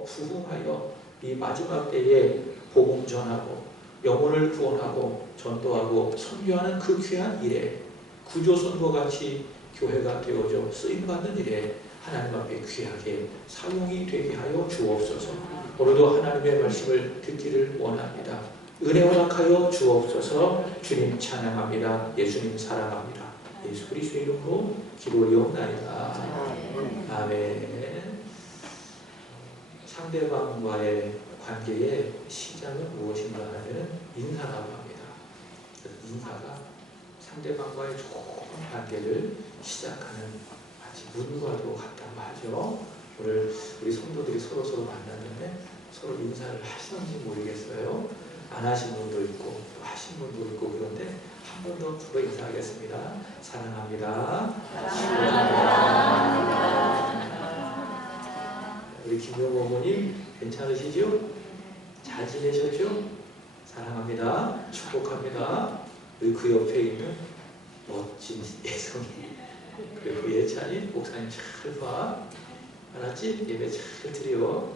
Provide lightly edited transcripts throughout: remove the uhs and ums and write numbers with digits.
부흥하여 이 마지막 때에 복음 전하고 영혼을 구원하고 전도하고 선교하는 그 귀한 일에 구조선과 같이 교회가 되어져 쓰임받는 일에 하나님 앞에 귀하게 사용이 되게 하여 주옵소서. 오늘도 하나님의 말씀을 듣기를 원합니다. 은혜 허락하여 주옵소서. 주님 찬양합니다. 예수님 사랑합니다. 예수 그리스도의 이름으로 기도리옵나이다. 아멘. 상대방과의 관계의 시작은 무엇인가 하면 인사라고 합니다. 인사가 상대방과의 좋은 관계를 시작하는 마치 문과도 같다고 하죠. 오늘 우리 성도들이 서로 만났는데 서로 인사를 하시는지 모르겠어요. 안 하신 분도 있고 또 하신 분도 있고 그런데 한 번 더 서로 인사하겠습니다. 사랑합니다. 우리 김용호 어머님 괜찮으시죠? 잘 지내셨죠? 사랑합니다. 축복합니다. 그 옆에 있는 멋진 예성이 그리고 예찬이 목사님 잘 봐. 알았지? 예배 잘 드려.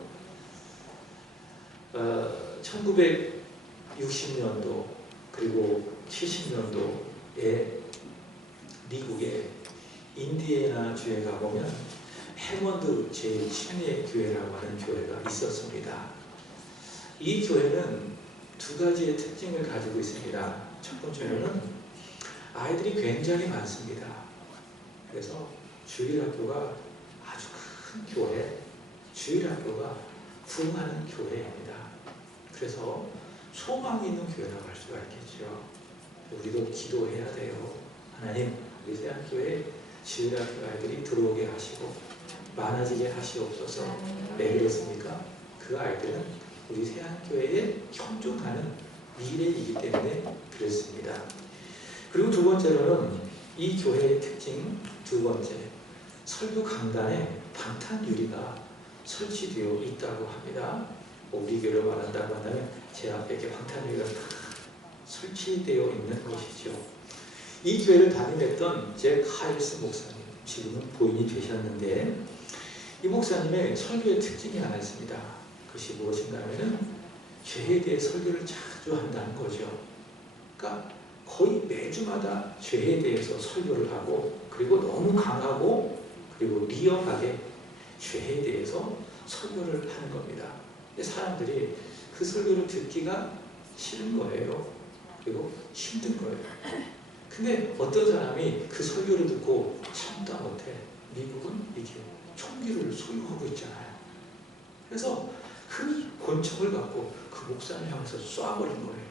1960년도 그리고 70년도에 미국의 인디애나 주에 가보면 해먼드 제7의 교회라고 하는 교회가 있었습니다. 이 교회는 두 가지의 특징을 가지고 있습니다. 첫 번째로는 아이들이 굉장히 많습니다. 그래서 주일학교가 아주 큰 교회, 주일학교가 부흥하는 교회입니다. 그래서 소망이 있는 교회라고 할 수가 있겠죠. 우리도 기도해야 돼요. 하나님, 우리 새학교에 주일학교 아이들이 들어오게 하시고 많아지게 하시옵소서. 왜 그렇습니까? 그 아이들은 우리 새학교에 형종하는 미래이기 때문에 그렇습니다. 그리고 두 번째로는 이 교회의 특징 두 번째, 설교 강단에 방탄유리가 설치되어 있다고 합니다. 우리 교회를 말한다고 한다면 제 앞에 이렇게 방탄유리가 다 설치되어 있는 것이죠. 이 교회를 담임했던 잭 하일스 목사님, 지금은 부인이 되셨는데 이 목사님의 설교의 특징이 하나 있습니다. 그것이 무엇인가 하면 죄에 대해 설교를 자주 한다는 거죠. 그러니까 거의 매주마다 죄에 대해서 설교를 하고 그리고 너무 강하고 그리고 리얼하게 죄에 대해서 설교를 하는 겁니다. 근데 사람들이 그 설교를 듣기가 싫은 거예요. 그리고 힘든 거예요. 근데 어떤 사람이 그 설교를 듣고 참다 못해 미국은 이렇게 총기를 소유하고 있잖아요. 그래서 그 권총을 갖고 그 목사를 향해서 쏴버린 거예요.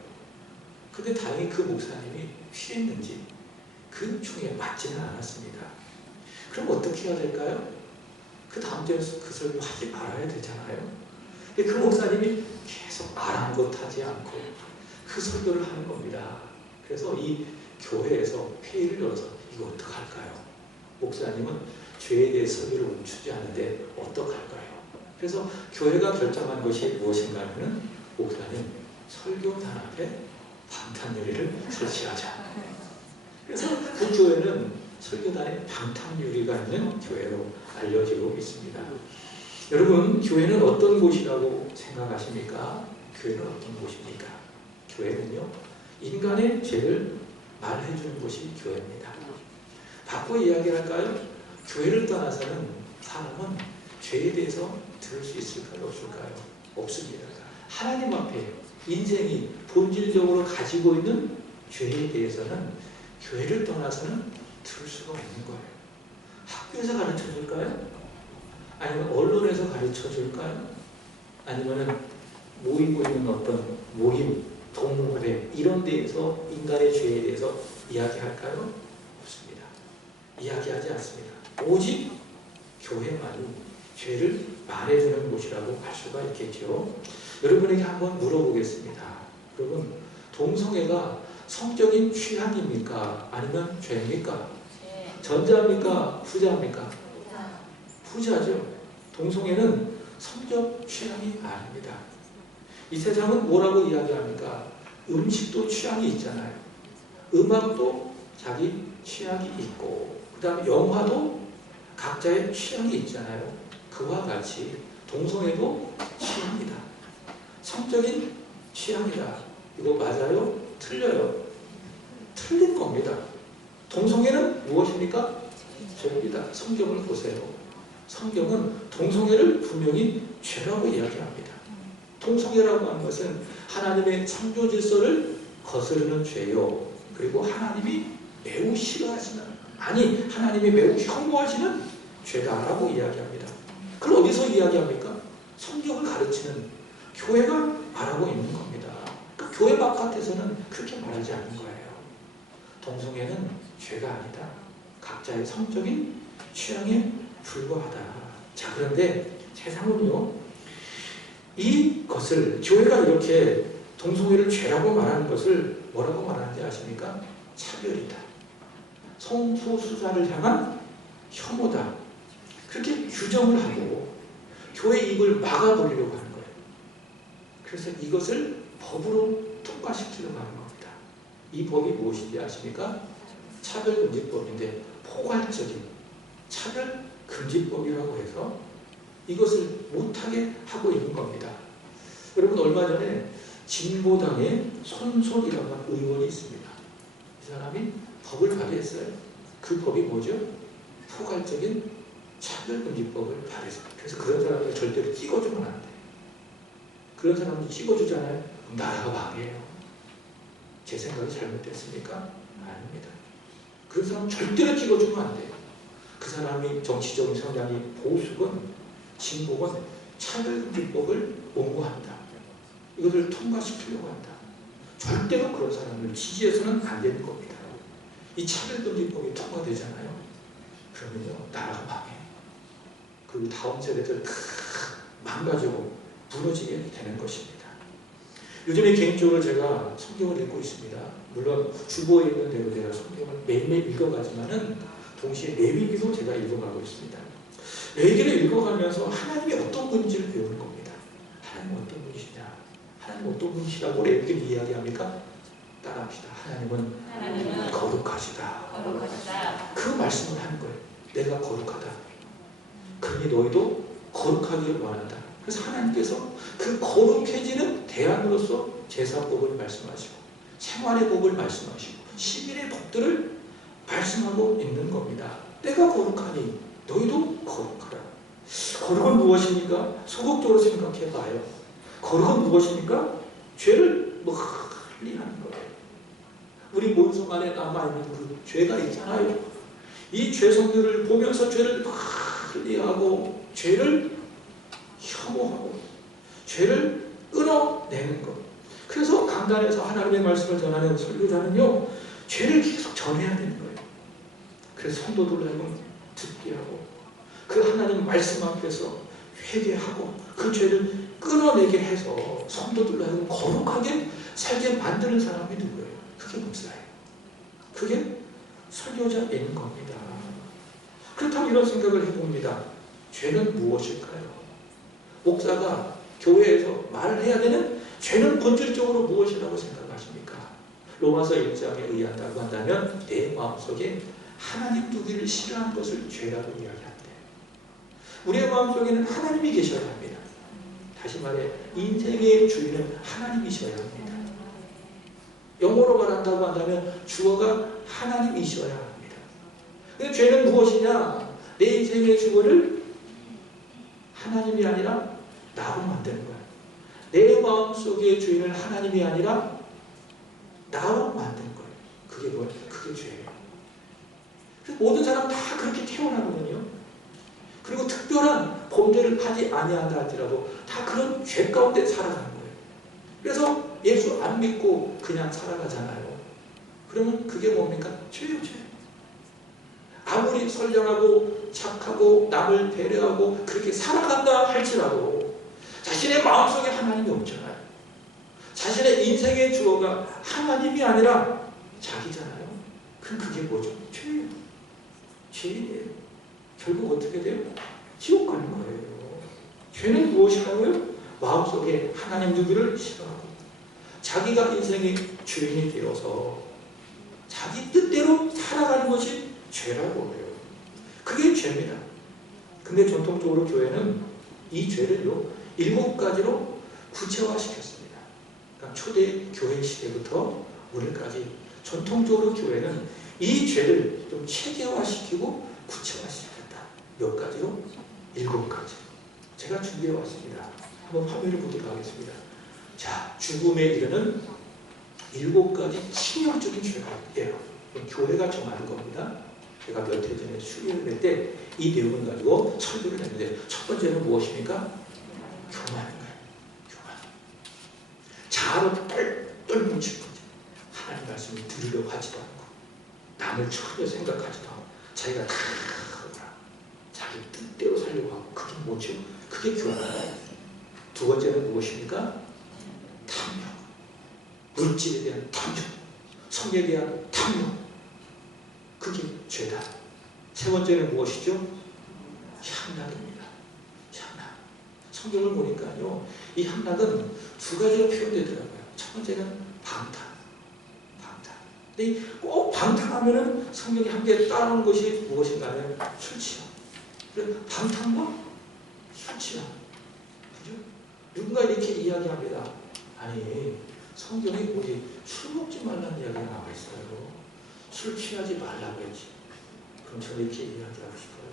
근데 다행히 그 목사님이 피했는지 그 총에 맞지는 않았습니다. 그럼 어떻게 해야 될까요? 그 다음 주에 그 설교 하지 말아야 되잖아요. 근데 그 목사님이 계속 아랑곳하지 않고 그 설교를 하는 겁니다. 그래서 이 교회에서 회의를 열어서 이거 어떡할까요? 목사님은 죄에 대해 설교를 멈추지 않는데 어떡할까요? 그래서 교회가 결정한 것이 무엇인가 하면 목사님 설교단 앞에 방탄유리를 설치하자. 그래서 그 교회는 설교단에 방탄유리가 있는 교회로 알려지고 있습니다. 여러분, 교회는 어떤 곳이라고 생각하십니까? 교회는 어떤 곳입니까? 교회는요, 인간의 죄를 말해주는 곳이 교회입니다. 바꿔 이야기할까요? 교회를 떠나서는 사람은 죄에 대해서 들을 수 있을까요? 없을까요? 없습니다. 하나님 앞에 인생이 본질적으로 가지고 있는 죄에 대해서는 교회를 떠나서는 들을 수가 없는 거예요. 학교에서 가르쳐 줄까요? 아니면 언론에서 가르쳐 줄까요? 아니면 모이고 있는 어떤 모임, 동호회 이런 데에서 인간의 죄에 대해서 이야기할까요? 없습니다. 이야기하지 않습니다. 오직 교회만이 죄를 말해주는 곳이라고 할 수가 있겠죠. 여러분에게 한번 물어보겠습니다. 여러분, 동성애가 성적인 취향입니까? 아니면 죄입니까? 전자입니까? 후자입니까? 후자죠. 동성애는 성적 취향이 아닙니다. 이 세상은 뭐라고 이야기합니까? 음식도 취향이 있잖아요. 음악도 자기 취향이 있고 그 다음에 영화도 각자의 취향이 있잖아요. 그와 같이 동성애도 취향이다. 성적인 취향이다. 이거 맞아요? 틀려요? 틀린 겁니다. 동성애는 무엇입니까? 죄입니다. 성경을 보세요. 성경은 동성애를 분명히 죄라고 이야기합니다. 동성애라고 하는 것은 하나님의 창조 질서를 거스르는 죄요. 그리고 하나님이 매우 싫어하시는, 아니 하나님이 매우 혐오하시는 죄다라고 이야기합니다. 그걸 어디서 이야기합니까? 성경을 가르치는 교회가 말하고 있는 겁니다. 그 교회 바깥에서는 그렇게 말하지 않는 거예요. 동성애는 죄가 아니다. 각자의 성적인 취향에 불과하다. 자, 그런데 세상은요, 이것을 교회가 이렇게 동성애를 죄라고 말하는 것을 뭐라고 말하는지 아십니까? 차별이다. 성소수자를 향한 혐오다. 그렇게 규정을 하고 교회 입을 막아버리려고 하는 거예요. 그래서 이것을 법으로 통과시키려고 하는 겁니다. 이 법이 무엇인지 아십니까? 차별금지법인데 포괄적인 차별금지법이라고 해서 이것을 못하게 하고 있는 겁니다. 여러분, 얼마 전에 진보당의 손솔이라고 하는 의원이 있습니다. 이 사람이 법을 발의했어요. 그 법이 뭐죠? 포괄적인 차별금지법을 발의했어요. 그래서 그런 사람을 절대로 찍어주면 안 돼요. 그런 사람을 찍어주잖아요. 그럼 나라가 망해요. 제 생각이 잘못됐습니까? 아닙니다. 그런 사람 절대로 찍어주면 안 돼요. 그 사람이 정치적인 성향이 보수건 진보건 차별금지법을 옹호한다. 이것을 통과시키려고 한다. 절대로 그런 사람을 지지해서는 안 되는 겁니다. 이 차별금지법이 통과되잖아요. 그러면요, 나라가 망해요. 그리고 다음 세대들 다 망가지고 무너지게 되는 것입니다. 요즘에 개인적으로 제가 성경을 읽고 있습니다. 물론 주보에 있는 대로 제가 성경을 매일매일 읽어가지만은 동시에 레위기도 제가 읽어가고 있습니다. 레위기를 읽어가면서 하나님이 어떤 분인지를 배우는 겁니다. 하나님은 어떤 분이시냐? 하나님은 어떤 분이시라고 레위기를 이야기합니까? 따라합시다. 하나님은 거룩하시다. 그 말씀을 하는 거예요. 내가 거룩하다. 그러니 너희도 거룩하기를 원한다. 그래서 하나님께서 그 거룩해지는 대안으로서 제사법을 말씀하시고 생활의 법을 말씀하시고 시민의 법들을 말씀하고 있는 겁니다. 내가 거룩하니 너희도 거룩하라. 거룩은 무엇입니까? 소극적으로 생각해봐요. 거룩은 무엇입니까? 죄를 멀리 하는 거예요. 우리 몸속 안에 남아있는 그 죄가 있잖아요. 이 죄 성들을 보면서 죄를 멀리 하고 죄를 혐오하고 죄를 끊어내는 것. 그래서 강단에서 하나님의 말씀을 전하는 설교자는요, 죄를 계속 전해야 되는 거예요. 그래서 성도들로 하여금 듣게 하고 그 하나님 말씀 앞에서 회개하고 그 죄를 끊어내게 해서 성도들로 하여금 거룩하게 살게 만드는 사람이 누구예요? 그게 목사예요. 그게 설교자인 겁니다. 그렇다고 이런 생각을 해봅니다. 죄는 무엇일까요? 목사가 교회에서 말을 해야 되는 죄는 본질적으로 무엇이라고 생각하십니까? 로마서 1장에 의한다고 한다면 내 마음속에 하나님 두기를 싫어하는 것을 죄라고 이야기한대. 우리의 마음속에는 하나님이 계셔야 합니다. 다시 말해 인생의 주인은 하나님이셔야 합니다. 영어로 말한다고 한다면 주어가 하나님이셔야 합니다. 근데 죄는 무엇이냐? 내 인생의 주어를 하나님이 아니라 나로 만드는 거야. 내 마음속의 주인을 하나님이 아니라 나로 만드는 거예요. 그게 뭐예요? 그게 죄예요. 그래서 모든 사람 다 그렇게 태어나거든요. 그리고 특별한 범죄를 하지 아니한다 할지라도 다 그런 죄 가운데 살아가는 거예요. 그래서 예수 안 믿고 그냥 살아가잖아요. 그러면 그게 뭡니까? 죄예요, 죄. 아무리 선량하고 착하고 남을 배려하고 그렇게 살아간다 할지라도 자신의 마음속에 하나님이 없잖아요. 자신의 인생의 주어가 하나님이 아니라 자기잖아요. 그럼 그게 뭐죠? 죄예요. 죄예요. 결국 어떻게 돼요? 지옥 가는 거예요. 죄는 무엇이라고요? 마음속에 하나님 두기를 싫어하고 자기가 인생의 주인이 되어서 자기 뜻대로 살아가는 것이 죄라고 해요. 그게 죄입니다. 근데 전통적으로 교회는 이 죄를요 7가지로 구체화시켰습니다. 그러니까 초대 교회 시대부터 오늘까지 전통적으로 교회는 이 죄를 좀 체계화시키고 구체화시켰다. 몇 가지로? 7가지. 제가 준비해 왔습니다. 한번 화면을 보도록 하겠습니다. 자, 죽음에 이르는 7가지 치명적인 죄가 있대요. 교회가 정하는 겁니다. 제가 몇 해 전에 수료를 할 때 이 내용을 가지고 설교를 했는데 첫 번째는 무엇입니까? 교만인 거예요. 교만. 자아로 똘똘 뭉친 거죠. 하나님 말씀을 들으려고 하지도 않고 남을 전혀 생각하지도 않고 자기가 다 자기 뜻대로 살려고 하고 그게 뭐죠? 그게 교만이에요. 두 번째는 무엇입니까? 탐욕. 물질에 대한 탐욕. 성에 대한 탐욕. 그게 죄다. 세 번째는 무엇이죠? 향락입니다. 향락. 성경을 보니까요, 이 향락은 두 가지로 표현되더라고요. 첫 번째는 방탕. 방탕. 근데 꼭 방탕하면은 성경이 함께 따라오는 것이 무엇인가 하면 술 취함. 방탕과 술 취함. 그죠? 누군가 이렇게 이야기합니다. 아니, 성경에 어디 술 먹지 말라는 이야기가 나와 있어요. 술 취하지 말라고 했지. 그럼 저는 이렇게 이야기하고 싶어요.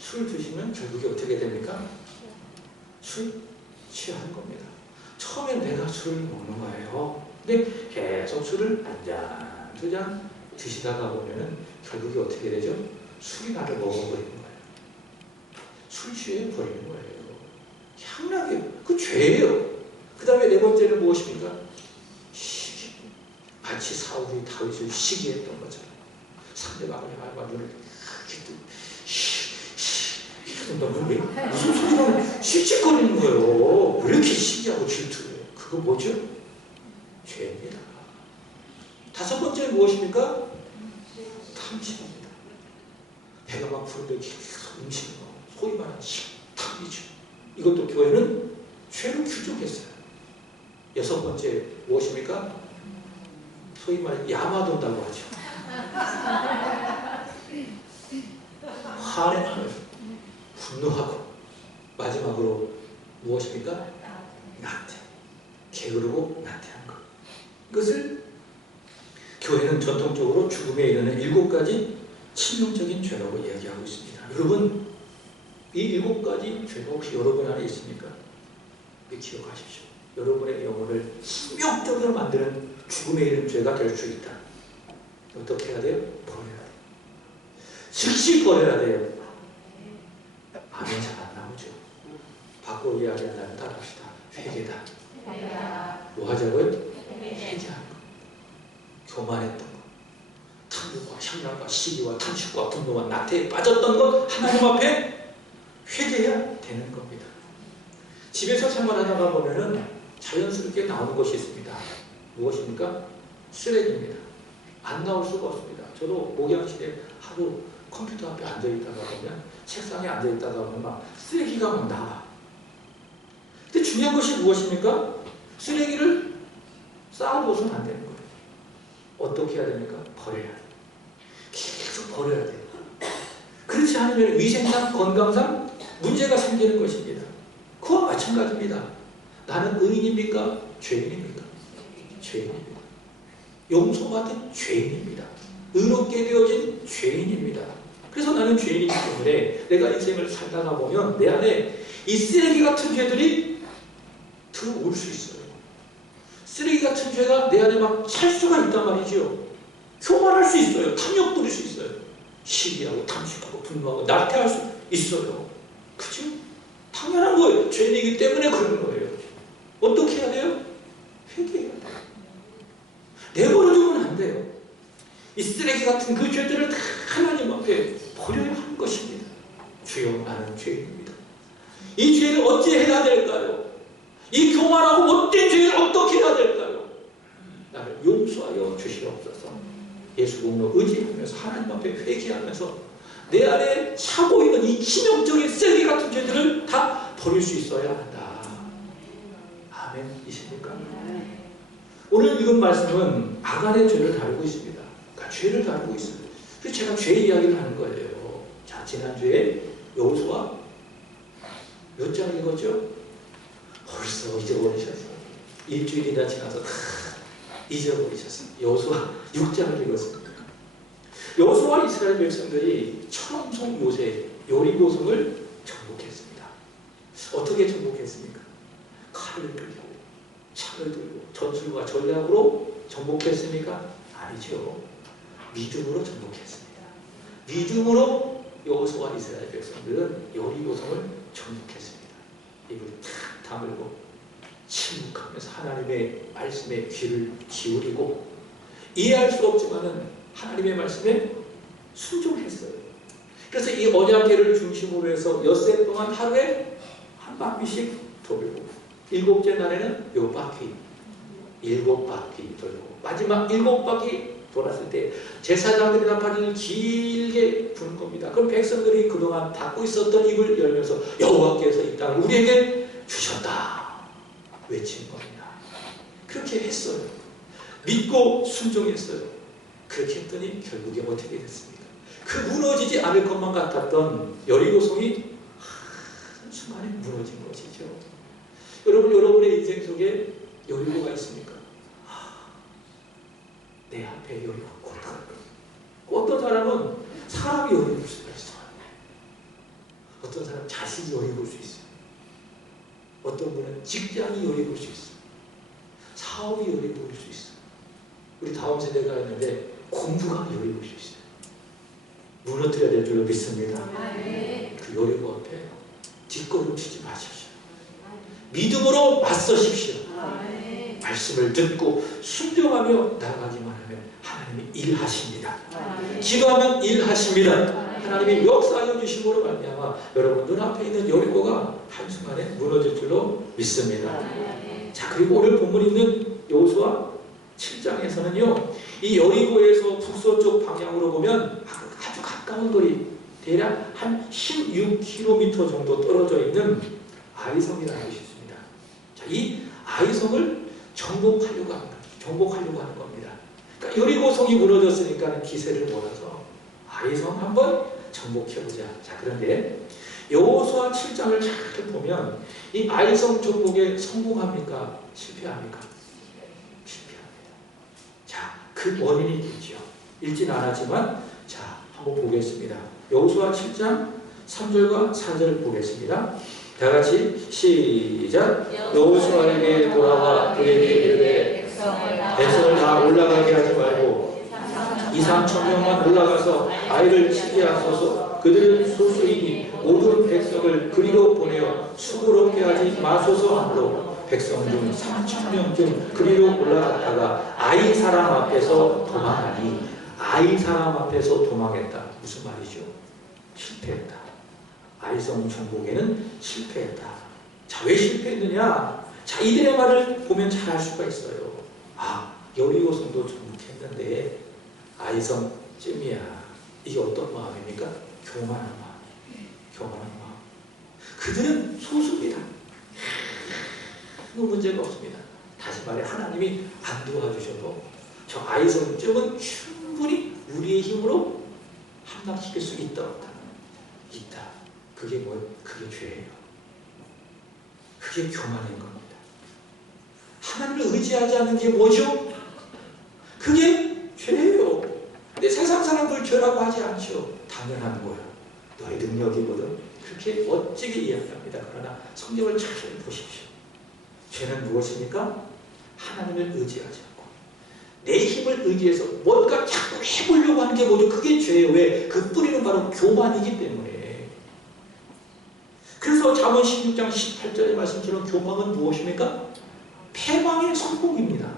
술 드시면 결국에 어떻게 됩니까? 술 취하는 겁니다. 처음엔 내가 술을 먹는 거예요. 근데 계속 술을 한 잔, 두 잔 드시다가 보면은 결국에 어떻게 되죠? 술이 나를 먹어버리는 거예요. 술 취해 버리는 거예요. 향락이에요. 그 죄예요. 그 다음에 네 번째는 무엇입니까? 시기. 마치 사울이 다윗을 시기했던 것처럼 상대방을 향하여 눈을 크게 뜨고 무슨 소리가 씩씩거리는 거예요. 왜 이렇게 시기하고 질투해요? 그거 뭐죠? 죄입니다. 다섯 번째 무엇입니까? 탐심입니다. 배가 막 부른데 계속 음식을 먹어. 소위 말하는 식탐이죠. 이것도 교회는 죄로 규정했어요. 여섯 번째 무엇입니까? 소위 말해 야마돈다고 하죠. 화내는 분노하고 마지막으로 무엇입니까? 나태. 게으르고 나태한 것. 이것을 교회는 전통적으로 죽음에 이르는 7가지 치명적인 죄라고 이야기하고 있습니다. 여러분, 이 7가지 죄가 혹시 여러분 안에 있습니까? 기억하십시오. 여러분의 영혼을 치명적으로 만드는 죽음에 이르는 죄가 될 수 있다. 어떻게 해야 돼요? 버려야 돼요. 즉시 버려야 돼요. 아멘 잘 안 나오죠. 바꿔 이야기한다면 따라합시다. 회개다. 뭐 하자고요? 회개하는 거. 교만했던 거. 탐욕과 향락과 시기와 탐식과 분노와 나태에 빠졌던 것 하나님 앞에 회개해야 되는 겁니다. 집에서 생활하다가 보면은 자연스럽게 나오는 것이 있습니다. 무엇입니까? 쓰레기입니다. 안 나올 수가 없습니다. 저도 목양실에 하루 컴퓨터 앞에 앉아있다가 보면 책상에 앉아있다가 보면 막 쓰레기가 막 나와. 근데 중요한 것이 무엇입니까? 쓰레기를 쌓아두고서는 안 되는 거예요. 어떻게 해야 됩니까? 버려야 돼요. 계속 버려야 돼요. 그렇지 않으면 위생상, 건강상 문제가 생기는 것입니다. 그와 마찬가지입니다. 나는 의인입니까? 죄인입니까? 죄인입니다. 용서받은 죄인입니다. 의롭게 되어진 죄인입니다. 그래서 나는 죄인이기 때문에 내가 인생을 살다가 보면 내 안에 이 쓰레기 같은 죄들이 들어올 수 있어요. 쓰레기 같은 죄가 내 안에 막 찰 수가 있단 말이죠. 교만할 수 있어요. 탐욕 부릴 수 있어요. 시기하고 탐식하고 분노하고 나태할 수 있어요. 그죠? 당연한 거예요. 죄인이기 때문에 그러는 거예요. 어떻게 해야 돼요? 회개해야 돼요. 내버려두면 안 돼요. 이 쓰레기 같은 그 죄들을 다 하나님 앞에 버려야 하는 것입니다. 주여, 나는 죄인입니다. 이 죄를 어찌 해야 될까요? 이 교만하고 못된 죄를 어떻게 해야 될까요? 나를 용서하여 주시옵소서. 예수 공로 의지하면서 하나님 앞에 회개하면서 내 안에 차고 있는 이 치명적인 쓰레기 같은 죄들을 다 버릴 수 있어야 한다. 아멘이십니까? 오늘 읽은 말씀은 아간의 죄를 다루고 있습니다. 그러니까 죄를 다루고 있어요. 그래서 제가 죄 이야기를 하는 거예요. 자, 지난주에 여호수아 몇 장 읽었죠? 벌써 잊어버리셨어요. 일주일이나 지나서 다 잊어버리셨어요. 여호수아 6장을 읽었습니다. 여호수아 이스라엘 백성들이 천성 요새 여리고성을 정복했습니다. 어떻게 정복했습니까? 칼을 들고 창을 들고 전술과 전략으로 정복했습니까? 아니죠. 믿음으로 정복했습니다. 믿음으로 여호수아 이스라엘 백성들은 여리고성을 정복했습니다. 입을 탁 다물고 침묵하면서 하나님의 말씀에 귀를 기울이고 이해할 수 없지만은 하나님의 말씀에 순종했어요. 그래서 이 언약궤를 중심으로 해서 엿새 동안 하루에 한 바퀴씩 돌고 7째 날에는 몇 바퀴, 7바퀴 돌고 마지막 7바퀴 돌았을 때 제사장들이 나팔을 길게 부는 겁니다. 그럼 백성들이 그동안 닫고 있었던 입을 열면서 여호와께서 이 땅을 우리에게 주셨다 외친 겁니다. 그렇게 했어요. 믿고 순종했어요. 그렇게 했더니 결국에 어떻게 됐습니까? 그 무너지지 않을 것만 같았던 여리고성이 한순간에 무너진 것이죠. 여러분, 여러분의 인생 속에 여리고가 있습니까? 내 앞에 여리고 어떡할까? 어떤 사람은 사람이 여리고일 수가 있어요. 어떤 사람은 자식이 여리고일 수 있어요. 어떤 분은 직장이 여리고일 수 있어요. 사업이 여리고일 수 있어요. 우리 다음 세대가 있는데 공부가 여리고일 수 있어요. 무너뜨려야 될 줄로 믿습니다. 그 여리고 앞에 뒷걸음 치지 마십시오. 믿음으로 맞서십시오. 말씀을 듣고 순종하며 나아가기만 하면 하나님이 일하십니다. 기도하면 일하십니다. 하나님이 역사하여 주심으로 말미암아 여러분 눈앞에 있는 여리고가 한순간에 무너질 줄로 믿습니다. 자, 그리고 오늘 본문에 있는 여호수아 7장에서는요 이 여리고에서 북서쪽 방향으로 보면 아주 가까운 거리 대략 한 16km 정도 떨어져 있는 아이성이라는 곳이 있습니다. 자, 이 아이성을 정복하려고 하는 겁니다. 그러니까 여리고성이 무너졌으니까 기세를 몰아서 아이성 한번 정복해보자. 자, 그런데 여호수아 7장을 잘 보면 이 아이성 정복에 성공합니까? 실패합니까? 실패합니다. 자, 그 원인이 있죠. 읽진 않았지만 자, 한번 보겠습니다. 여호수아 7장 3절과 4절을 보겠습니다. 다 같이 시작. 여호수아에게 돌아와 그에게 이르되 백성을 다 올라가게 하지 말고 2,000~3,000명만 올라가서 아이를 치게 하소서. 그들은 소수이니 모든 백성을 그리로 보내어 수고롭게 하지 마소서 하므로 백성 중 3,000명쯤 그리로 올라갔다가 아이 사람 앞에서 도망하니 아이 사람 앞에서 도망했다. 무슨 말이죠? 실패했다. 아이성 정복에는 실패했다. 자, 왜 실패했느냐? 자, 이들의 말을 보면 잘 알 수가 있어요. 아, 여리고성도 정복했는데 아이성쯤이야. 이게 어떤 마음입니까? 교만한 마음. 교만한 마음. 그들은 소수입니다. 아무 문제가 없습니다. 다시 말해 하나님이 안 도와주셔도 저 아이성쯤은 충분히 우리의 힘으로 함락시킬 수 있다. 있다. 그게 뭐예요? 그게 죄예요. 그게 교만인 겁니다. 하나님을 의지하지 않는 게 뭐죠? 그게 죄예요. 근데 세상 사람들 죄라고 하지 않죠. 당연한 거예요. 너의 능력이거든. 그렇게 멋지게 이야기합니다. 그러나 성경을 잘 보십시오. 죄는 무엇입니까? 하나님을 의지하지 않고 내 힘을 의지해서 뭔가 자꾸 해보려고 하는 게 뭐죠? 그게 죄예요. 왜? 그 뿌리는 바로 교만이기 때문에. 그래서 잠언 16장 18절의 말씀처럼 교만은 무엇입니까? 패망의 성공입니다.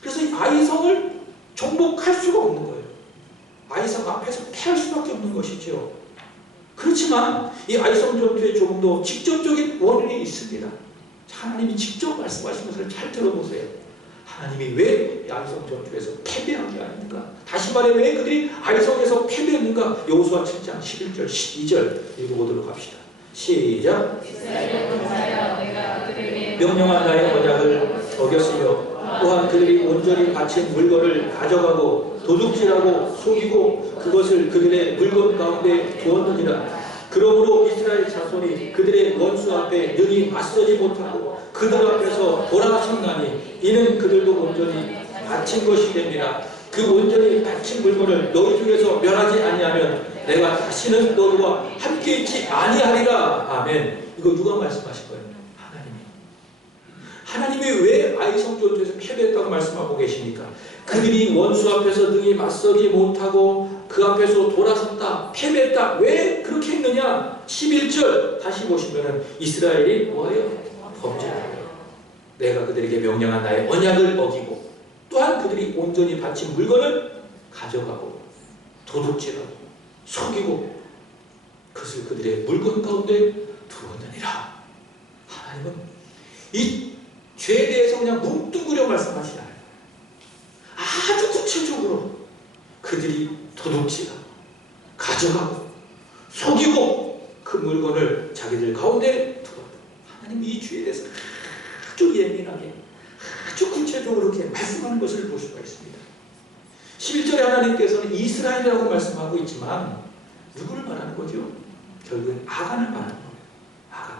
그래서 이 아이성을 정복할 수가 없는 거예요. 아이성 앞에서 패할 수밖에 없는 것이죠. 그렇지만 이 아이성 전투에 조금 더 직접적인 원인이 있습니다. 하나님이 직접 말씀하신 것을 잘 들어보세요. 하나님이 왜 아이성 전투에서 패배하게 하는가? 다시 말해 왜 그들이 아이성에서 패배했는가? 여호수아 7장 11절 12절 읽어보도록 합시다. 시작. 명령한 나의 언약을 어겼으며 또한 그들이 온전히 바친 물건을 가져가고 도둑질하고 속이고 그것을 그들의 물건 가운데 두었느니라. 그러므로 이스라엘 자손이 그들의 원수 앞에 능히 맞서지 못하고 그들 앞에서 돌아섰나니 이는 그들도 온전히 바친 것이 됩니다. 그 온전히 바친 물건을 너희 중에서 멸하지 아니하면 내가 다시는 너희와 함께 있지 아니하리라. 아멘. 이거 누가 말씀하신 거예요? 하나님이 왜 아이 성전에서 패배했다고 말씀하고 계십니까? 그들이 원수 앞에서 능히 맞서지 못하고 그 앞에서 돌아섰다, 패배했다. 왜 그렇게 했느냐? 11절 다시 보시면 이스라엘이 뭐예요? 범죄하여 내가 그들에게 명령한 나의 언약을 어기고 또한 그들이 온전히 바친 물건을 가져가고 도둑질하고 속이고 그것을 그들의 물건 가운데 두었느니라. 하나님은 이 죄에 대해서 그냥 뭉뚱그려 말씀하시지 않아요. 아주 구체적으로 그들이 도둑질하고 가져가고 속이고 그 물건을 자기들 가운데 두었다. 하나님 이 죄에 대해서 아주 예민하게 아주 구체적으로 이렇게 말씀하는 것을 볼 수가 있습니다. 11절에 하나님께서는 이스라엘이라고 말씀하고 있지만 누구를 말하는 거죠? 결국은 아간을 말하는 거예요. 아간.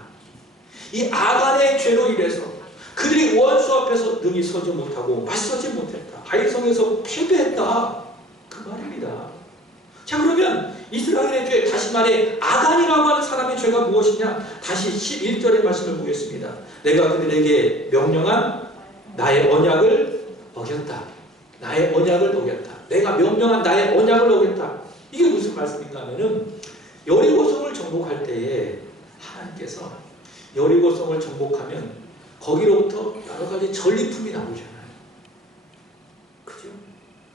이 아간의 죄로 인해서 그들이 원수 앞에서 능히 서지 못하고 맞서지 못했다. 아이성에서 패배했다. 그 말입니다. 자, 그러면 이스라엘의 죄, 다시 말해 아간이라고 하는 사람의 죄가 무엇이냐? 다시 11절의 말씀을 보겠습니다. 내가 그들에게 명령한 나의 언약을 어겼다. 나의 언약을 어겼다. 내가 명령한 나의 언약을 어겼다. 이게 무슨 말씀인가 하면은 여리고성을 정복할 때에 하나님께서 여리고성을 정복하면 거기로부터 여러 가지 전리품이 나오잖아요. 그죠?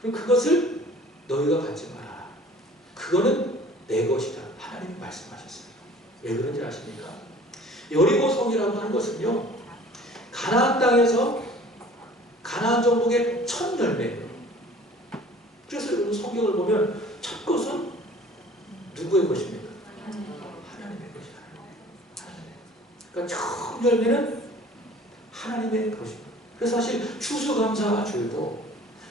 그럼 그것을 너희가 갖지 마라. 그거는 내 것이다. 하나님이 말씀하셨어요. 왜 그런지 아십니까? 여리고성이라고 하는 것은요, 가나안 땅에서 가나안 정복의 첫 열매예요. 그래서 여러분 성경을 보면 첫 것은 누구의 것입니까? 하나님의 것이다. 그러니까 첫 열매는 하나님의 것입니다. 그래서 사실 추수감사주일도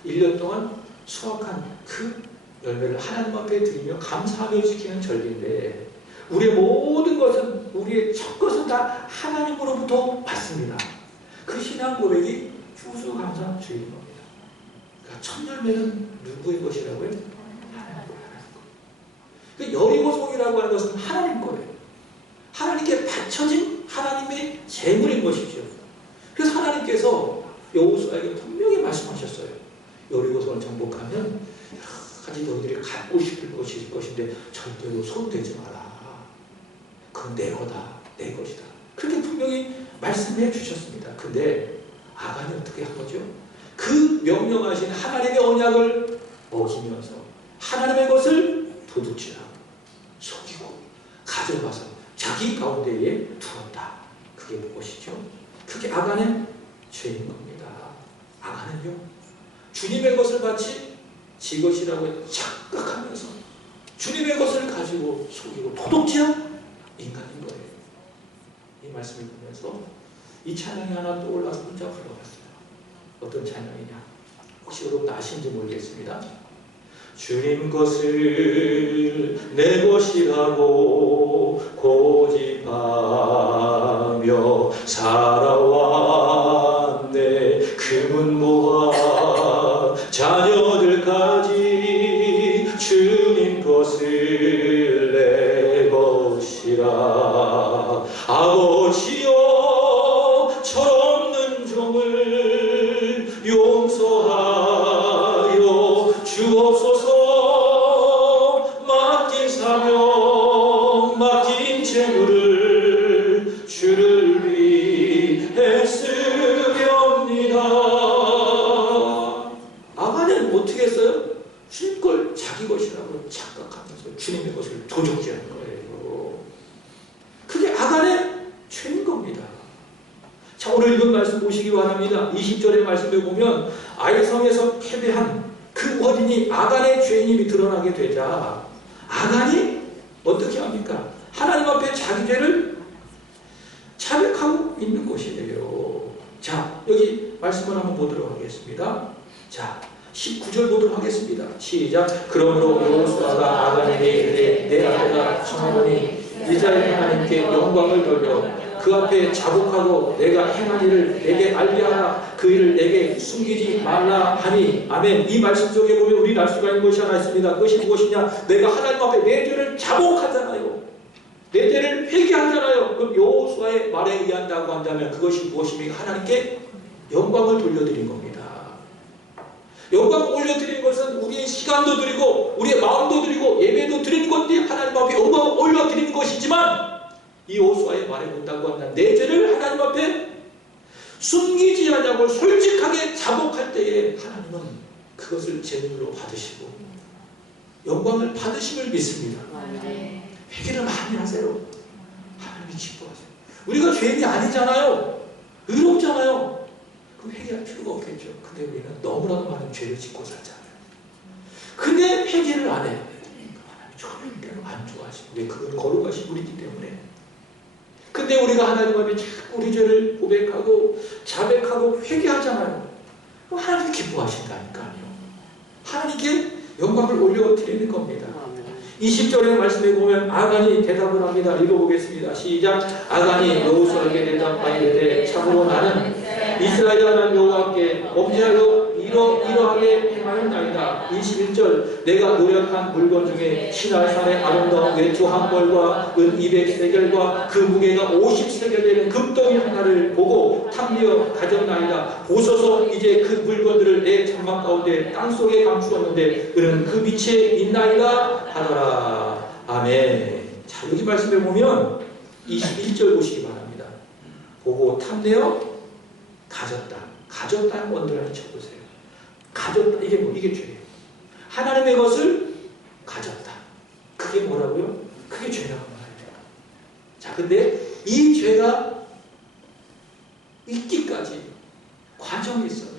1년 동안 수확한 그 열매를 하나님 앞에 드리며 감사하며 지키는 절기인데 우리의 모든 것은 우리의 첫 것은 다 하나님으로부터 받습니다. 그 신앙 고백이 추수감사주일인 겁니다. 그러니까 첫 열매는 누구의 것이라고요? 하나님 거. 그 여리고성이라고 하는 것은 하나님 거예요. 하나님께 바쳐진 하나님의 재물인 것이죠. 그래서 하나님께서 여호수아에게 분명히 말씀하셨어요. 여리고성을 정복하면 여러 가지 너희들이 갖고 싶을 것이 있을 것인데 절대로 손대지 마라. 그건 내 거다. 내 것이다. 그렇게 분명히 말씀해 주셨습니다. 근데 아간이 어떻게 한 거죠? 그 명령하신 하나님의 언약을 어기면서 하나님의 것을 도둑질하고 속이고 가져가서 자기 가운데에 두었다. 그게 무엇이죠? 그게 아간의 죄인 겁니다. 아간은요, 주님의 것을 마치 지 것이라고 착각하면서 주님의 것을 가지고 속이고 도둑질한 인간인 거예요. 이 말씀을 보면서 이 찬양이 하나 떠올라서 혼자 불러봤어요. 어떤 찬양이냐? 혹시 여러분 아시는지 모르겠습니다. 주님 것을 내 것이라고 고집하며 살아왔네. 금은 모아 자녀들까지 주님 것을 내 것이라. 아버지여 철없는 종을 용서하여 주옵소서. 맡긴 사명 맡긴 재물을 주를 위해 쓰렵니다. 아간은 어떻게 했어요? 주님 걸 자기 것이라고 착각하면서 주님의 것을 도둑질하는 거예요. 그게 아간의 죄인 겁니다. 자, 오늘 읽은 말씀 보시기 바랍니다. 20절의 말씀을 보면 아이성에서 패배한 그 원인이 아간의 죄인임이 드러나게 되자 아간이 어떻게 합니까? 하나님 앞에 자기 죄를 자백하고 있는 것이에요. 자, 여기 말씀을 한번 보도록 하겠습니다. 자, 19절 보도록 하겠습니다. 시작. 그러므로 여호수아가 아간에게 이르되 내 앞에가 청하노니 이스라엘 하나님께 영광을 돌려 그 앞에 자복하고 내가 행한 일을 내게 알게 하라. 그 일을 내게 숨기지 말라 하니. 아멘. 이 말씀 속에 보면 우리는 알 수가 있는 것이 하나 있습니다. 그것이 무엇이냐? 내가 하나님 앞에 내 죄를 자복하잖아요. 내 죄를 회개하잖아요. 그럼 여호수아의 말에 의한다고 한다면 그것이 무엇입니까? 하나님께 영광을 돌려드린 겁니다. 영광을 올려드리는 것은 우리의 시간도 드리고 우리의 마음도 드리고 예배도 드리는 건데 하나님 앞에 영광을 올려드리는 것이지만 이 여호수아의 말에 본다고 한다면 내 죄를 하나님 앞에 숨기지 않냐고 솔직하게 자복할 때에 하나님은 그것을 제물로 받으시고 영광을 받으심을 믿습니다. 회개를 많이 하세요. 하나님이 기뻐하세요. 우리가 죄인이 아니잖아요. 의롭잖아요. 그 회개할 필요가 없겠죠. 근데 우리는 너무나도 많은 죄를 짓고 살잖아요. 근데 회개를 안 해요. 하나님 절대로 안 좋아하시고 왜? 그건 거룩하신 분이기 때문에. 근데 우리가 하나님 앞에 자꾸 우리 죄를 고백하고 자백하고 회개하잖아요. 그럼 하나님이 기뻐하신다니까요. 하나님께 영광을 올려드리는 겁니다. 20절의 말씀에 보면 아간이 대답을 합니다. 읽어보겠습니다. 시작. 아간이 여호수아에게 대답하이르되 참으로 나는 이스라엘 하나님 여호와께 범죄하여 이러하게 행하였나이다. 21절 내가 노력한 물건 중에 시날산의 아름다운 외투 한 벌과 은 200세겔과 그 무게가 50세겔 되는 금덩이 하나를 보고 탐내어 가졌나이다. 보소서 이제 그 물건들을 내 장막 가운데 땅속에 감추었는데 그는 그 밑에 있나이다 하더라. 아멘. 자, 여기 말씀에 보면 21절 보시기 바랍니다. 보고 탐내어 가졌다. 가졌다는 원들을 쳐보세요. 가졌다. 이게 뭐? 이게 죄예요. 하나님의 것을 가졌다. 그게 뭐라고요? 그게 죄라고 말해요. 자, 근데 이 죄가 있기까지 과정이 있어요.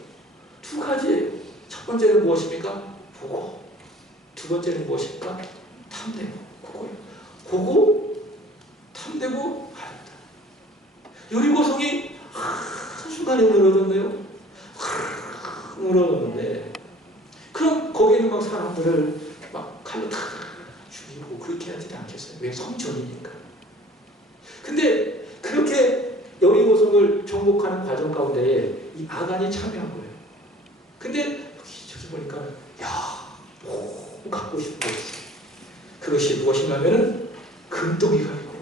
두 가지예요. 첫 번째는 무엇입니까? 보고. 두 번째는 무엇입니까? 탐내고. 그거예요. 보고, 탐내고, 하였다. 여리고성이 한순간에 무너졌네요. 무너졌는데 그럼 거기에 있는 막 사람들을 막 칼로 다 죽이고 그렇게 하지 않겠어요? 왜? 성전이니까. 근데 그렇게 여리고성을 정복하는 과정 가운데 이 아간이 참여한 거예요. 근데 저기 보니까 너무 갖고 싶은 거 있어요. 그것이 무엇인가면은 금덩이가 있고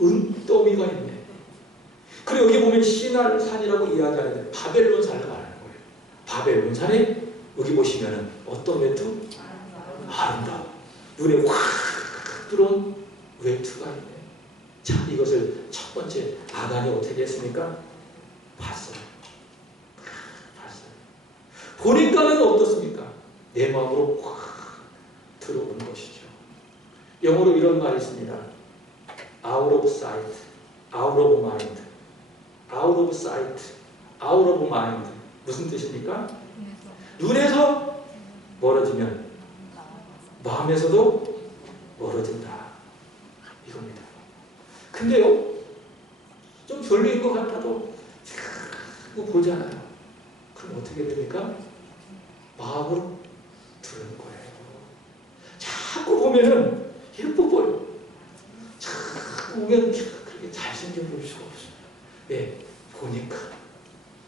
은더미가 있네. 그리고 여기 보면 시날산이라고 이야기하는데 바벨론산을 말하는 거예요. 바벨론산에 여기 보시면은 어떤 외투? 아름다워. 눈에 확 들어온 외투가 있네. 자, 이것을 첫 번째 아간이 어떻게 했습니까? 봤어요. 봤어요. 보니까는 어떻습니까? 내 마음으로 확 들어오는 것이죠. 영어로 이런 말이 있습니다. Out of sight, out of mind. Out of sight, out of mind. 무슨 뜻입니까? 눈에서 멀어지면 마음에서도 멀어진다. 이겁니다. 근데요, 좀 별로인 것 같아도 자꾸 보잖아요. 그럼 어떻게 됩니까? 마음으로 들은 거예요. 자꾸 보면은 예뻐 보여. 자꾸 보면 그렇게 잘생겨 보일 수가 없어요. 왜? 보니까.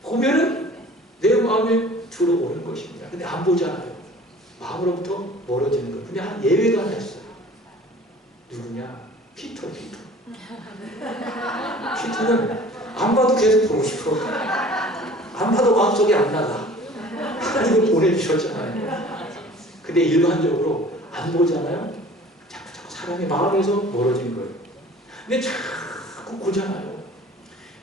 보면은 내 마음에 들어오는 것입니다. 근데 안 보잖아요. 마음으로부터 멀어지는 것. 근데 한 예외가 하나 있어요. 누구냐? 피터. 피터는 안 봐도 계속 보고 싶어. 안 봐도 마음속에 안 나가. 하나님을 보내주셨잖아요. 근데 일반적으로 안 보잖아요. 자꾸 사람의 마음에서 멀어지는 거예요. 근데 자꾸 보잖아요.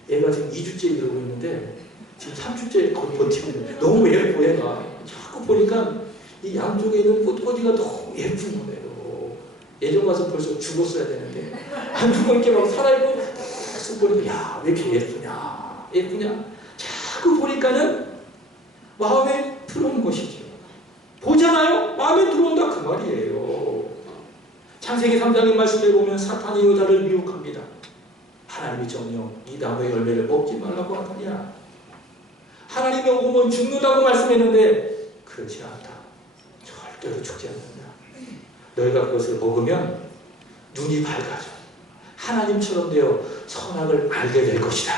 얘가 지금 2주째 이러고 있는데 지금 3주째 거의 버티고 있는데 너무 예뻐. 얘가 자꾸 보니까 이 양쪽에 있는 꽃꽂이가 너무 예쁜 거예요. 예전 가서 벌써 죽었어야 되는데 안 죽어 이렇게 막 살아있고 계속 보니까 야, 왜 이렇게 예쁘냐 자꾸 보니까는 마음에 들어오는 것이죠. 보잖아요? 마음에 들어온다 그 말이에요. 창세기 3장의 말씀에 보면 사탄이 여자를 미혹합니다. 하나님이 정녕 이 나무의 열매를 먹지 말라고 하더냐. 하나님이 오면 죽는다고 말씀했는데 그렇지 않다. 절대로 죽지 않는다. 너희가 그것을 먹으면 눈이 밝아져. 하나님처럼 되어 선악을 알게 될 것이다.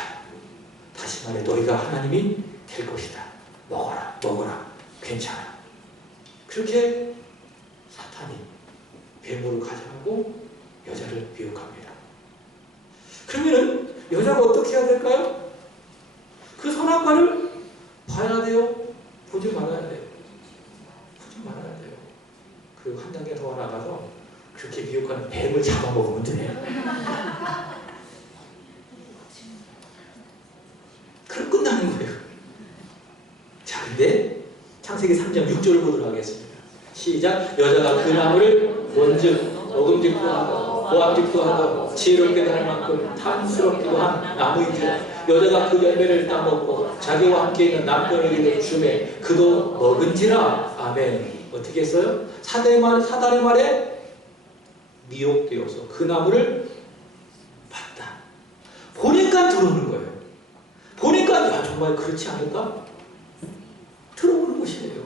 다시 말해 너희가 하나님이 될 것이다. 먹어라, 먹어라, 괜찮아. 그렇게 사탄이 괴물을 가져가고 여자를 미혹합니다. 그러면은 여자가 어떻게 해야 될까요? 그 선악과를 봐야 돼요? 보지 말아야 돼요? 보지 말아야 돼요. 그리고 한 단계 더 나가서 그렇게 미혹하는 뱀을 잡아먹으면 돼요. 그럼 끝나는 거예요. 자, 근데 창세기 3장 6절을 보도록 하겠습니다. 시작. 여자가 그 나무를 원즉 먹음직도 하고 보암직도 하고 지혜롭게도 할 만큼 탐스럽기도 한 나무인지라 여자가 그 열매를 따먹고 자기와 함께 있는 남편에게도 주매 그도 먹은지라. 아멘. 어떻게 했어요? 사단의 말에 미혹되어서 그 나무를 봤다. 보니까 들어오는 거예요. 보니까 야, 정말 그렇지 않을까? 들어오는 것이에요.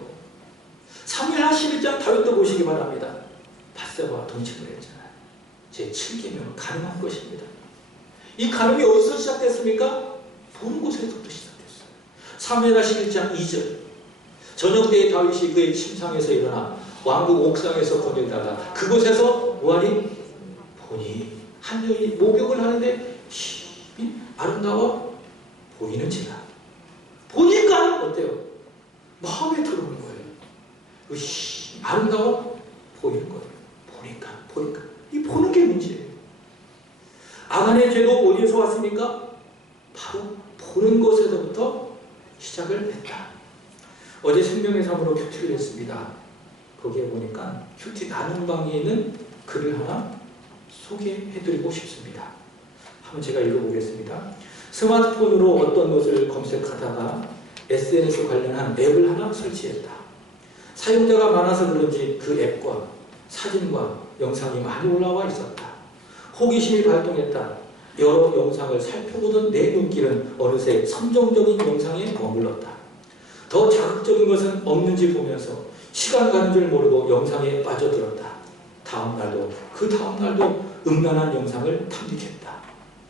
사무엘하 11장 다윗도 보시기 바랍니다. 밧세바와 동침을 했잖아요. 제 7계명은 가늠한 것입니다. 이 가늠이 어디서 시작됐습니까? 보는 곳에서부터 시작됐어요. 사무엘하 11장 2절. 저녁 때에 다윗이 그의 침상에서 일어나 왕궁 옥상에서 거닐다가 그곳에서 무한히 보니 한 여인이 목욕을 하는데 힘이 아름다워 보이는지라. 보니까 어때요? 마음에 들어오는 거예요. 그 아름다워 보이는 거예요. 보니까 이 보는 게 문제예요. 아간의 죄도 어디에서 왔습니까? 바로 보는 것에서부터 시작을 했다. 어제 생명의 삶으로 큐티를 했습니다. 거기에 보니까 큐티 나눔방에 있는 글을 하나 소개해드리고 싶습니다. 한번 제가 읽어보겠습니다. 스마트폰으로 어떤 것을 검색하다가 SNS 관련한 앱을 하나 설치했다. 사용자가 많아서 그런지 그 앱과 사진과 영상이 많이 올라와 있었다. 호기심이 발동했다. 여러 영상을 살펴보던 내 눈길은 어느새 선정적인 영상에 머물렀다. 더 자극적인 것은 없는지 보면서 시간 가는 줄 모르고 영상에 빠져들었다. 그 다음 날도 음란한 영상을 탐닉했다.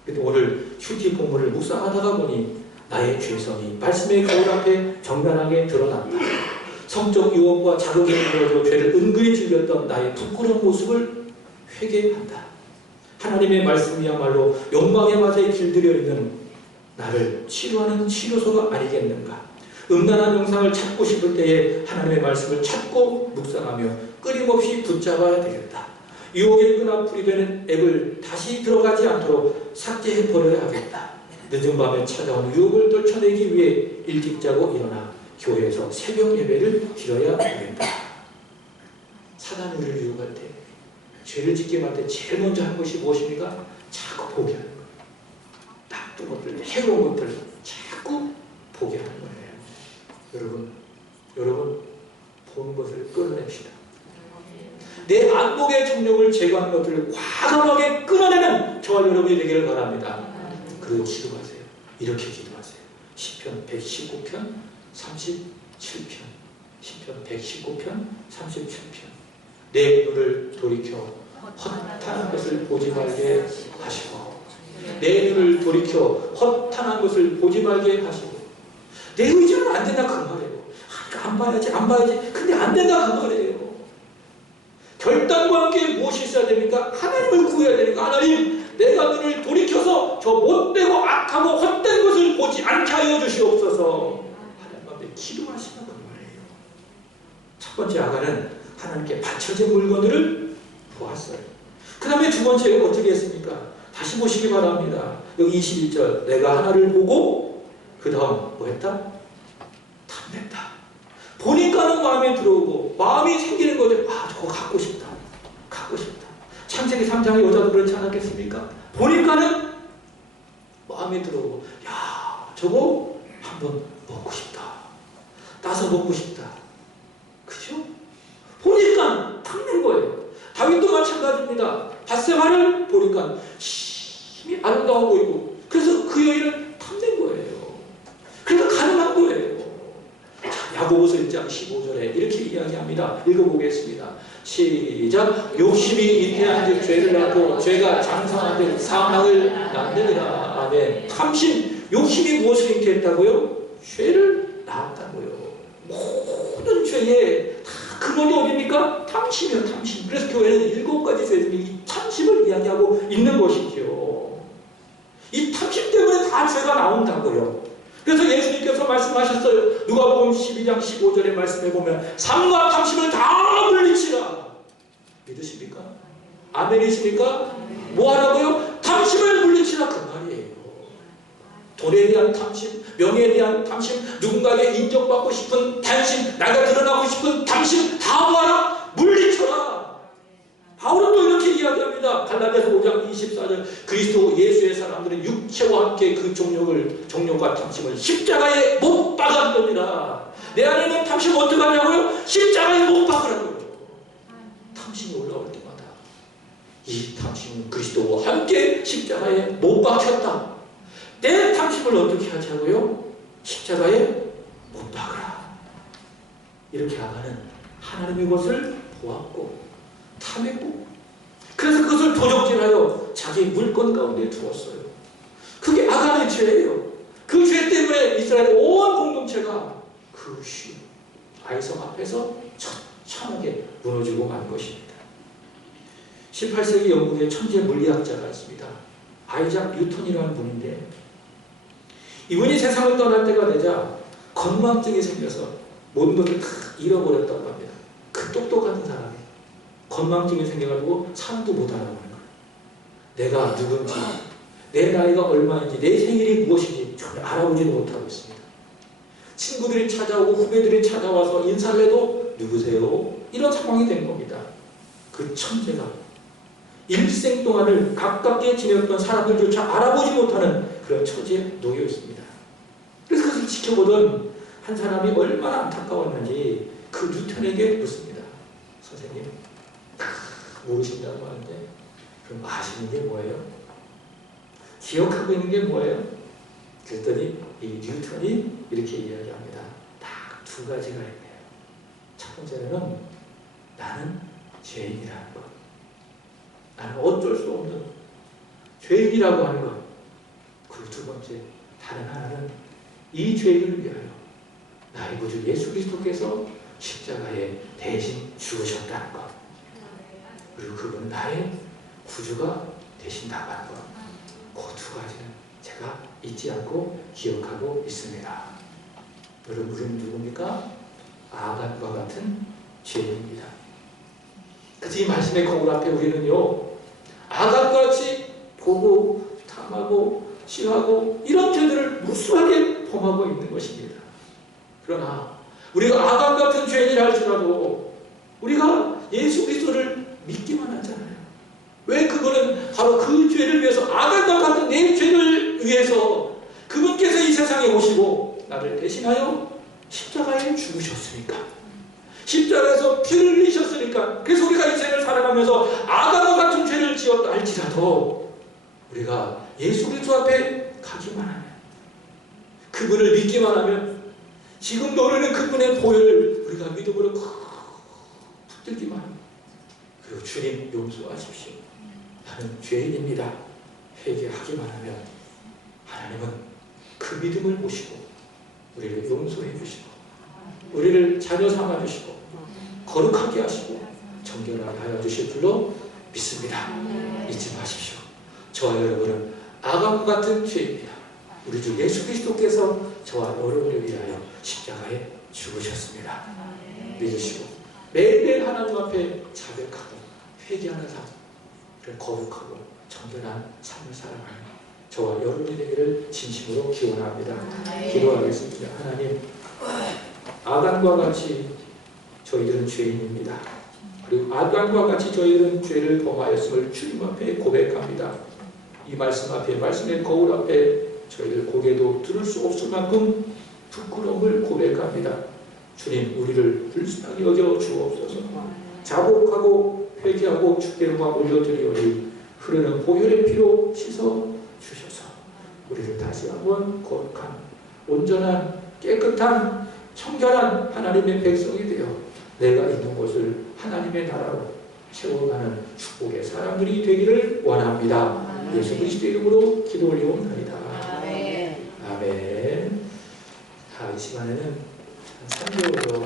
근데 오늘 휴지 본문을 묵상하다가 보니 나의 죄성이 말씀의 거울 앞에 정면하게 드러났다. 성적 유혹과 자극에 이르러져 죄를 은근히 즐겼던 나의 부끄러운 모습을 회개한다. 하나님의 말씀이야말로 욕망의 맛에 길들여 있는 나를 치료하는 치료소가 아니겠는가. 음란한 영상을 찾고 싶을 때에 하나님의 말씀을 찾고 묵상하며 끊임없이 붙잡아야 되겠다. 유혹의 끈앞풀이 되는 앱을 다시 들어가지 않도록 삭제해버려야 하겠다. 늦은 밤에 찾아온 유혹을 떨쳐내기 위해 일찍 자고 일어나 교회에서 새벽 예배를 드려야 하겠다. 사단이 우리를 유혹할 때, 죄를 짓게 할 때 제일 먼저 한 것이 무엇입니까? 자꾸 보게 하는 거예요. 나쁜 것들, 해로운 것들 자꾸 보게 하는 거예요. 여러분 보는 것을 끊어냅시다. 내 안목의 정욕을 제거하는 것들을 과감하게 끊어내는 저와 여러분이 되기를 바랍니다. 그리고 기도하세요. 이렇게 기도하세요. 시편 119편 37편 시편 119편 37편 내 눈을 돌이켜 허탄한 것을 보지 말게 하시고 내 눈을 돌이켜 허탄한 것을 보지 말게 하시고 내 의지는 안 된다 그 말이에요. 안 봐야지 근데 안 된다 그 말이에요. 결단과 함께 무엇이 있어야 됩니까? 하나님을 구해야 되니까 하나님 내가 눈을 돌이켜서 저 못되고 악하고 헛된 것을 보지 않게 하여 주시옵소서. 하나님 앞에 기도하시는 그 말이에요. 첫 번째 아간은 하나님께 바쳐진 물건들을 보았어요. 그 다음에 두 번째 어떻게 했습니까? 다시 보시기 바랍니다. 여기 21절 내가 하나를 보고 그 다음 뭐 했다? 탐냈다. 보니까는 마음에 들어오고 마음이 생기는 거죠. 저거 갖고 싶다. 창세기 3장의 여자도 그렇지 않았겠습니까? 보니까는 마음에 들어오고 저거 한번 먹고 싶다. 따서 먹고 싶다. 그죠? 보니까 탐낸 거예요. 다윗도 마찬가지입니다. 밧세바를 보니까 힘이 아름다워 보이고 그래서 그 여인을 탐낸 거예요. 그래서 가능한 거예요. 야고보서 1장 15절에 이렇게 이야기합니다. 읽어보겠습니다. 시작. 욕심이 잉태한 즉 죄를 낳고 죄가 장성한 즉 사망을 낳느니라. 아멘. 탐심, 욕심이 무엇을 잉태했다고요? 죄를 낳았다고요. 모든 죄의 다 근원이 어디입니까? 탐심이요, 탐심. 그래서 교회는 7가지 죄 중에 이 탐심을 이야기하고 있는 것이죠. 이 탐심 때문에 다 죄가 나온다고요. 그래서 예수님께서 말씀하셨어요. 누가복음 12장 15절의 말씀에 보면 삼가 탐심을 다 물리치라. 믿으십니까? 아멘이십니까? 뭐 하라고요? 탐심을 물리치라, 그 말이에요. 돈에 대한 탐심, 명예에 대한 탐심, 누군가에게 인정받고 싶은 탐심, 나가 드러나고 싶은 탐심 다 모아라, 물리쳐라. 바울은 또 이렇게 이야기합니다. 갈라디아서 5장 24절 그리스도 예수의 사람들은 육체와 함께 그 정욕과 탐심을 십자가에 못 박았느니라. 내 안에 있는 탐심 어떻게 하냐고요? 십자가에 못 박으라고요. 탐심이 올라올 때마다 이 탐심은 그리스도와 함께 십자가에 못 박혔다. 내 탐심을 어떻게 하자고요? 십자가에 못 박으라. 이렇게 아가는 하나님의 것을 보았고 탐했고, 그래서 그것을 도적질하여 자기 물건 가운데 두었어요. 그게 아간의 죄예요. 그 죄 때문에 이스라엘 온 공동체가 그 아이성 앞에서 처참하게 무너지고 만 것입니다. 18세기 영국의 천재 물리학자가 있습니다. 아이작 뉴턴이라는 분인데, 이분이 세상을 떠날 때가 되자 건망증이 생겨서 모든 것을 다 잃어버렸다고 합니다. 그 똑똑한 사람이 건망증이 생겨가지고 사람도 못 알아보는 거예요. 내가 누군지, 내 나이가 얼마인지, 내 생일이 무엇인지 전혀 알아보지도 못하고 있습니다. 친구들이 찾아오고 후배들이 찾아와서 인사를 해도 누구세요? 이런 상황이 된 겁니다. 그 천재가 일생 동안을 가깝게 지냈던 사람들조차 알아보지 못하는 그런 처지에 놓여 있습니다. 그래서 그것을 지켜보던 한 사람이 얼마나 안타까웠는지 그 뉴턴에게 묻습니다. 선생님, 모르신다고 하는데 그럼 아시는 게 뭐예요? 기억하고 있는 게 뭐예요? 그랬더니 이 뉴턴이 이렇게 이야기합니다. 딱 두 가지가 있네요. 첫 번째는 나는 죄인이라는 것. 나는 어쩔 수 없는 죄인이라고 하는 것. 그리고 두 번째, 다른 하나는 이 죄인을 위하여 나의 구주 예수 그리스도께서 십자가에 대신 죽으셨다는 것. 그리고 그분은 나의 구주가 되신다고 하는 것. 그 두 가지는 제가 잊지 않고 기억하고 있습니다. 여러분, 우리는 누굽니까? 아간과 같은 죄인입니다. 그래서 이 말씀의 거울 앞에 우리는요, 아간같이 보고 탐하고 싫어하고 이런 죄들을 무수하게 범하고 있는 것입니다. 그러나 우리가 아간 같은 죄인이라 할지라도 우리가 예수 그리스도를 믿기만 하잖아요. 왜? 그거는 바로 그 죄를 위해서, 아간과 같은 내 죄를 위해서 그분께서 이 세상에 오시고 나를 대신하여 십자가에 죽으셨으니까, 십자가에서 피를 흘리셨으니까, 그래서 우리가 이 생을 살아가면서 아간과 같은 죄를 지었다 할지라도 우리가 예수 그리스도 앞에 가기만 하면, 그분을 믿기만 하면, 지금 노래는 그분의 보혈을 우리가 믿음으로 붙들기만 합니다. 그리고 주님 용서하십시오. 나는 죄인입니다. 회개하기만 하면 하나님은 그 믿음을 보시고 우리를 용서해 주시고 우리를 자녀 삼아 주시고 거룩하게 하시고 정결하게 하여 주실 줄로 믿습니다. 잊지 마십시오. 저와 여러분은 아간과 같은 죄입니다. 우리 주 예수 그리스도께서 저와 여러분을 위하여 십자가에 죽으셨습니다. 믿으시고 매일매일 하나님 앞에 자백하고 회개하는 삶, 거룩하고 정결한 삶을 살아가는 저와 여러분이 되기를 진심으로 기원합니다. 기도하겠습니다. 하나님, 아간과 같이 저희들은 죄인입니다. 그리고 아간과 같이 저희들은 죄를 범하였음을 주님 앞에 고백합니다. 이 말씀 앞에, 말씀의 거울 앞에 저희들 고개도 들을 수 없을 만큼 부끄러움을 고백합니다. 주님, 우리를 불쌍히 여겨 주옵소서. 자복하고 회개하고 주께 영광 올려드리오니 흐르는 보혈의 피로 씻어 주셔서 우리를 다시 한번 거룩한, 온전한, 깨끗한 청결한 하나님의 백성이 되어 내가 있는 곳을 하나님의 나라로 채워가는 축복의 사람들이 되기를 원합니다. 예수 그리스도의 이름으로 기도 올려옵나이다. 아멘. 이 시간에는 3개월로